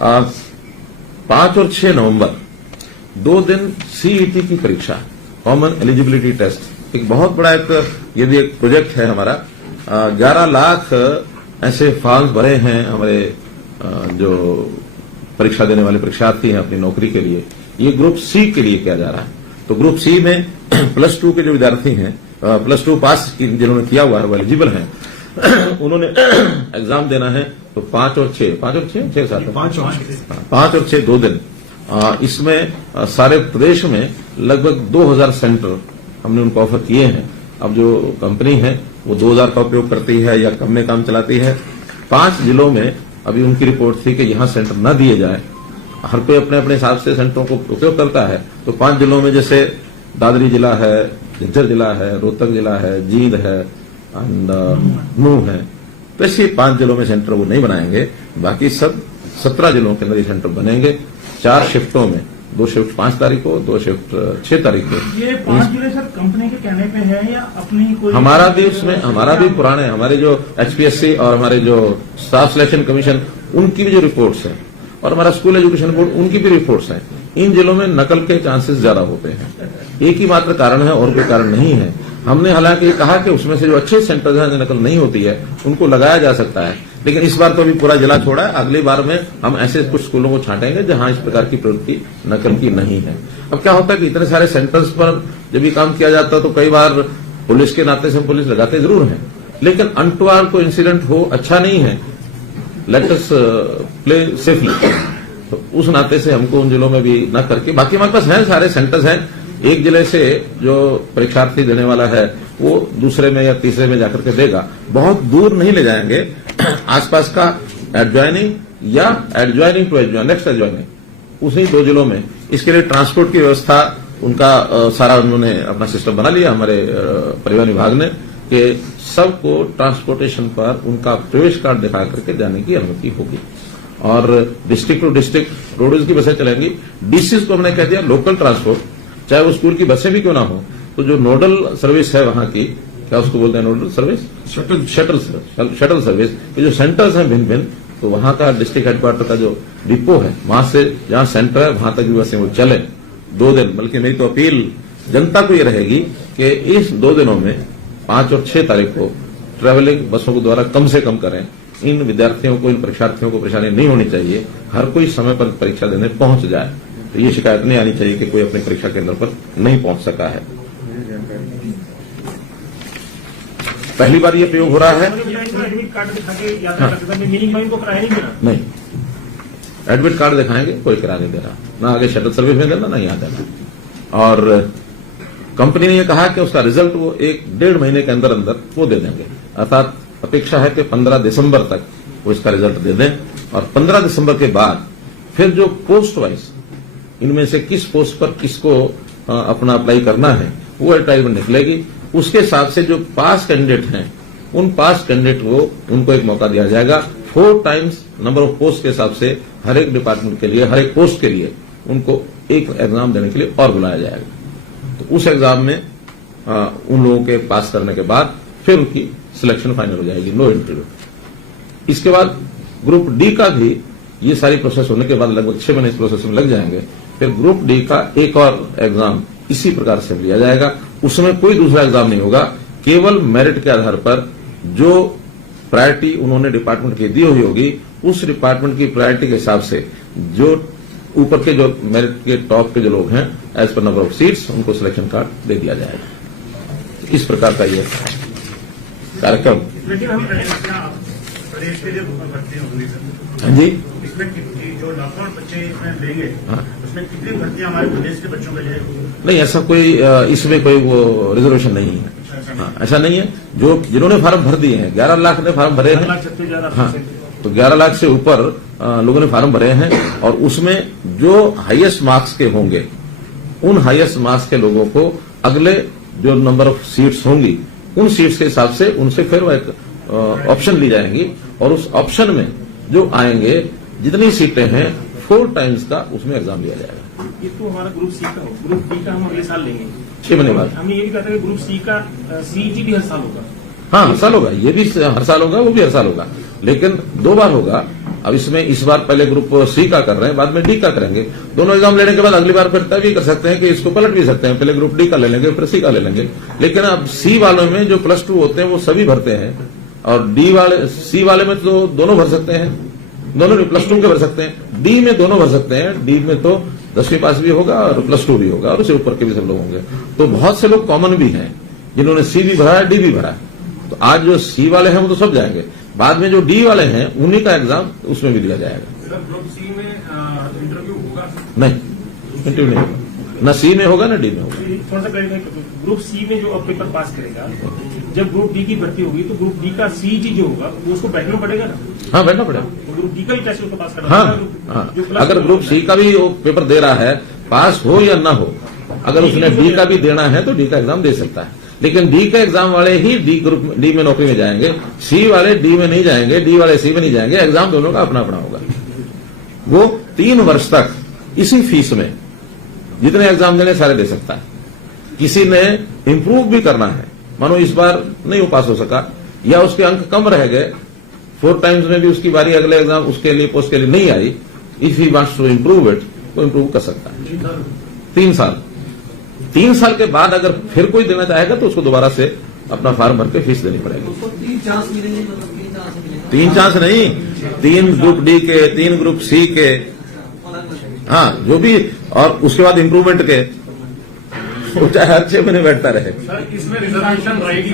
5 और 6 नवंबर 2 दिन सीईटी की परीक्षा, कॉमन एलिजिबिलिटी टेस्ट, एक बहुत बड़ा ये भी एक प्रोजेक्ट है हमारा। 11 लाख ऐसे फॉर्म्स भरे हैं हमारे जो परीक्षा देने वाले परीक्षार्थी हैं अपनी नौकरी के लिए। ये ग्रुप सी के लिए किया जा रहा है। तो ग्रुप सी में +2 के जो विद्यार्थी हैं, +2 पास जिन्होंने किया हुआ है वो एलिजिबल हैं, उन्होंने एग्जाम देना है। तो 5 और 6 5 और 6 2 दिन। इसमें सारे प्रदेश में लगभग 2000 सेंटर हमने उनको ऑफर किए हैं। अब जो कंपनी है वो 2000 का उपयोग करती है या कम में काम चलाती है। 5 जिलों में अभी उनकी रिपोर्ट थी कि यहां सेंटर न दिए जाए। हर कोई अपने अपने हिसाब से सेंटरों को उपयोग करता है। तो 5 जिलों में जैसे दादरी जिला है, झज्जर जिला है, रोहतक जिला है, जींद है एंड नूह है। तो ऐसे 5 जिलों में सेंटर वो नहीं बनाएंगे। बाकी सब 17 जिलों के अंदर ये सेंटर बनेंगे 4 शिफ्टों में। 2 शिफ्ट 5 तारीख को, 2 शिफ्ट 6 तारीख को। ये 5 जिले सर कंपनी के कहने पे है या अपनी कोई? हमारा भी उसमें, हमारा भी पुराने, हमारे जो HPSC और हमारे जो स्टाफ सिलेक्शन कमीशन उनकी भी जो रिपोर्ट्स हैं और हमारा स्कूल एजुकेशन बोर्ड उनकी भी रिपोर्ट्स हैं। इन जिलों में नकल के चांसेस ज्यादा होते हैं। एक ही मात्र कारण है और कोई कारण नहीं है। हमने हालांकि ये कहा कि उसमें से जो अच्छे सेंटर्स हैं जो नकल नहीं होती है उनको लगाया जा सकता है, लेकिन इस बार तो अभी पूरा जिला छोड़ा है। अगली बार में हम ऐसे कुछ स्कूलों को छांटेंगे जहां इस प्रकार की प्रवृत्ति नकल की नहीं है। अब क्या होता है कि इतने सारे सेंटर्स पर जब भी काम किया जाता है तो कई बार पुलिस के नाते से हम पुलिस लगाते जरूर हैं, लेकिन अनटुवर्ड कोई इंसिडेंट हो अच्छा नहीं है। Let us play safely. तो उस नाते से हमको उन जिलों में भी न करके, बाकी हमारे पास हैं सारे सेंटर्स हैं। एक जिले से जो परीक्षार्थी देने वाला है वो दूसरे में या तीसरे में जाकर के देगा। बहुत दूर नहीं ले जाएंगे, आसपास का एडजॉइनिंग या adjoining to adjoin, next adjoining, उसी 2 जिलों में। इसके लिए ट्रांसपोर्ट की व्यवस्था उनका सारा उन्होंने अपना सिस्टम बना लिया हमारे परिवहन विभाग ने, कि सबको ट्रांसपोर्टेशन पर उनका प्रवेश कार्ड दिखा करके जाने की अनुमति होगी। और डिस्ट्रिक्ट टू डिस्ट्रिक्ट रोडवेज की बसें चलेंगी। डीसीज को हमने कह दिया लोकल ट्रांसपोर्ट, चाहे वो स्कूल की बसें भी क्यों ना हो, तो जो नोडल सर्विस है वहां की, क्या उसको बोलते हैं नोडल सर्विस, शटल सर्विस, ये जो सेंटर्स हैं भिन्न भिन्न, तो वहां का डिस्ट्रिक्ट हेडक्वार्टर का जो डिपो है वहां से जहां सेंटर है वहां तक भी बसें वो चले 2 दिन। बल्कि मेरी तो अपील जनता को ये रहेगी कि इस 2 दिनों में 5 और 6 तारीख को ट्रेवलिंग बसों के द्वारा कम से कम करें। इन विद्यार्थियों को, इन परीक्षार्थियों को परेशानी नहीं होनी चाहिए। हर कोई समय पर परीक्षा देने पहुंच जाए। तो ये शिकायत नहीं आनी चाहिए कि कोई अपनी परीक्षा केंद्र पर नहीं पहुंच सका है। पहली बार ये प्रयोग हो रहा है। नहीं, एडमिट कार्ड दिखाएंगे, कोई किराया नहीं दे रहा, ना आगे शटल सर्विस में देना, ना यहाँ देना। और कंपनी ने यह कहा कि उसका रिजल्ट वो 1-1.5 महीने के अंदर अंदर वो दे देंगे। अर्थात अपेक्षा है कि 15 दिसंबर तक वो इसका रिजल्ट दे दें। और 15 दिसंबर के बाद फिर जो पोस्ट वाइज इनमें से किस पोस्ट पर किसको अपना अप्लाई करना है वो एडवर्टाइजमेंट निकलेगी। उसके हिसाब से जो पास कैंडिडेट हैं उन पास कैंडिडेट को उनको एक मौका दिया जाएगा। 4 टाइम्स नंबर ऑफ पोस्ट के हिसाब से हर एक डिपार्टमेंट के लिए, हर एक पोस्ट के लिए उनको एक एग्जाम देने के लिए और बुलाया जाएगा। तो उस एग्जाम में उन लोगों के पास करने के बाद फिर उनकी सिलेक्शन फाइनल हो जाएगी, नो इंटरव्यू। इसके बाद ग्रुप डी का भी ये सारी प्रोसेस होने के बाद लगभग 6 महीने इस प्रोसेस में लग जाएंगे। फिर ग्रुप डी का एक और एग्जाम इसी प्रकार से लिया जाएगा। उसमें कोई दूसरा एग्जाम नहीं होगा, केवल मेरिट के आधार पर जो प्रायोरिटी उन्होंने डिपार्टमेंट की दी हुई होगी उस डिपार्टमेंट की प्रायोरिटी के हिसाब से जो ऊपर के जो मेरिट के टॉप के जो लोग हैं as per number of seats उनको सिलेक्शन कार्ड दे दिया जाएगा। इस प्रकार का ये कार्यक्रम। प्रदेश के लिए भर्ती होंगी सर? हाँ जी, इसमें जो लॉकडाउन बच्चे इसमें लेंगे, हाँ, उसमें कितनी भर्तियां हमारे प्रदेश के बच्चों के लिए? नहीं, ऐसा कोई इसमें कोई वो रिजर्वेशन नहीं है। हाँ, ऐसा नहीं है। जो जिन्होंने फार्म भर दिए हैं, 11 लाख ने फार्म भरे हैं। हाँ, तो 11 लाख से ऊपर लोगों ने फार्म भरे हैं और उसमें जो हाईएस्ट मार्क्स के होंगे उन हाईएस्ट मार्क्स के लोगों को अगले जो नंबर ऑफ सीट्स होंगी उन सीट्स के हिसाब से उनसे फिर वो एक ऑप्शन ली जाएंगी और उस ऑप्शन में जो आएंगे जितनी सीटें हैं 4 टाइम्स का उसमें एग्जाम लिया जाएगा। ये तो हमारा ग्रुप सी का हो, ग्रुप डी का हम अगले साल लेंगे 6 महीने बाद। हमने ये भी कहते हैं ग्रुप सी का सीईटी भी हर साल होगा। हाँ, हर साल होगा, ये भी हर साल होगा, वो भी हर साल होगा, लेकिन 2 बार होगा। अब इसमें इस बार पहले ग्रुप सी का कर रहे हैं, बाद में डी का करेंगे। दोनों एग्जाम लेने के बाद अगली बार फिर तय भी कर सकते हैं कि इसको पलट भी सकते हैं, पहले ग्रुप डी का ले लेंगे फिर सी का ले लेंगे। लेकिन अब सी वालों में जो +2 होते हैं वो सभी भरते हैं, और सी वाले में तो दोनों भर सकते हैं, दोनों +2 के भर सकते हैं। डी में दोनों भर सकते हैं, डी में तो 10वीं पास भी होगा और +2 भी होगा और उससे ऊपर के भी सब लोग होंगे। तो बहुत से लोग कॉमन भी हैं जिन्होंने सी भी भरा है, डी भी भरा है। तो आज जो सी वाले हैं वो तो सब जाएंगे, बाद में जो डी वाले हैं उन्हीं का एग्जाम उसमें भी दिया जाएगा। सर, ग्रुप सी में इंटरव्यू होगा? नहीं, इंटरव्यू नहीं होगा, न सी में होगा न डी में होगा। थोड़ा सा क्लैरिफाई करो, ग्रुप सी में जो अब पेपर पास करेगा, जब ग्रुप डी की भर्ती होगी तो ग्रुप डी का सीजी जो होगा वो उसको बैठना पड़ेगा ना? हाँ, बैठना पड़ेगा। तो ग्रुप डी का भी टेस्ट उसको पास करना हाँ, पड़ेगा। हाँ। जो प्लस अगर ग्रुप सी का भी वो पेपर दे रहा है, पास हो या ना हो, अगर उसने डी का भी देना है तो डी का एग्जाम दे सकता है। लेकिन डी का एग्जाम वाले ही डी में नौकरी में जाएंगे, सी वाले डी में नहीं जाएंगे, डी वाले सी में नहीं जाएंगे। एग्जाम दोनों का अपना अपना होगा। वो 3 वर्ष तक इसी फीस में जितने एग्जाम देने सारे दे सकता है। किसी ने इंप्रूव भी करना है, मानो इस बार नहीं वो पास हो सका या उसके अंक कम रह गए, 4 टाइम्स में भी उसकी बारी अगले एग्जाम उसके लिए पोस्ट के लिए नहीं आई, if he wants to improve it तो इम्प्रूव कर सकता है। 3 साल 3 साल के बाद अगर फिर कोई देना चाहेगा तो उसको दोबारा से अपना फॉर्म भर के फीस देनी पड़ेगी। 3 चांस मिलेंगे, मतलब 3 चांस मिलेंगे। 3 चांस नहीं, 3 ग्रुप डी के, 3 ग्रुप सी के, हाँ जो भी, और उसके बाद इम्प्रूवमेंट के, वो चाहे हर 6 महीने बैठता रहे। सर, इसमें रिजर्वेशन रहेगी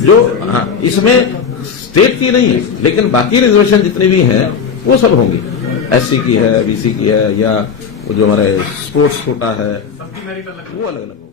जो हाँ, इसमें स्टेट की नहीं है, लेकिन बाकी रिजर्वेशन जितनी भी हैं वो सब होंगी। SC की है, BC की है, या वो जो हमारे स्पोर्ट्स कोटा है, सबकी मेरिट अलग वो अलग अलग।